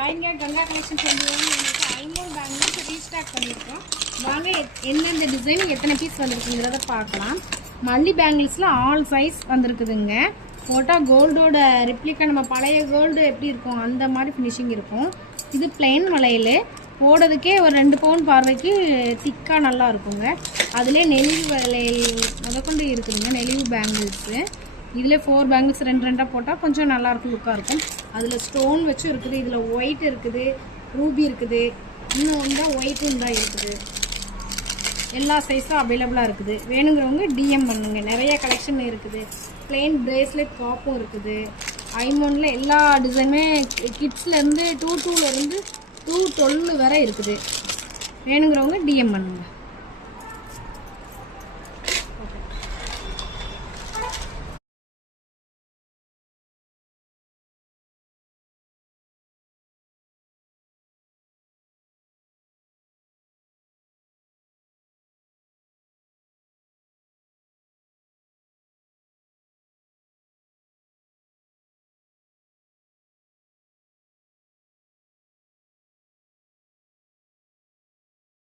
ஹாய்ங்க, Ganga collections வந்து உங்களுக்கு 500 bangles restock பண்ணியிருக்கோம். வாங்க எந்தெந்த டிசைன் எத்தனை பீஸ் வந்திருக்குங்கிறத பார்க்கலாம். மல்லி பேங்கிள்ஸில் ஆல் சைஸ் வந்திருக்குதுங்க. போட்டால் கோல்டோட ரிப்ளிகா நம்ம பழைய கோல்டு எப்படி இருக்கும் அந்த மாதிரி ஃபினிஷிங் இருக்கும். இது பிளெயின் வளையல் போடுறதுக்கே ஒரு 2 பவுன் பார்வைக்கு திக்காக நல்லா இருக்குங்க. அதிலே நெளிவு வளையல் முதற்கொண்டு இருக்குதுங்க. நெளிவு பேங்கிள்ஸு இதில் 4 பேங்கிள்ஸ் 2 போட்டால் கொஞ்சம் நல்லாயிருக்கும், லுக்காக இருக்கும். அதில் ஸ்டோன் வச்சும் இருக்குது, இதில் ஒயிட் இருக்குது, ரூபி இருக்குது, இன்னும் வந்து ஒயிட்டும் தான் இருக்குது. எல்லா சைஸும் அவைலபிளாக இருக்குது. வேணுங்கிறவங்க டிஎம் பண்ணுங்க. நிறைய கலெக்ஷன் இருக்குது. பிளெயின் பிரேஸ்லெட் காப்பும் இருக்குது. ஐமோனில் எல்லா டிசைனுமே கிட்ஸ்லேருந்து 2 2லேருந்து 212 வரை இருக்குது. வேணுங்கிறவங்க டிஎம் பண்ணுங்க.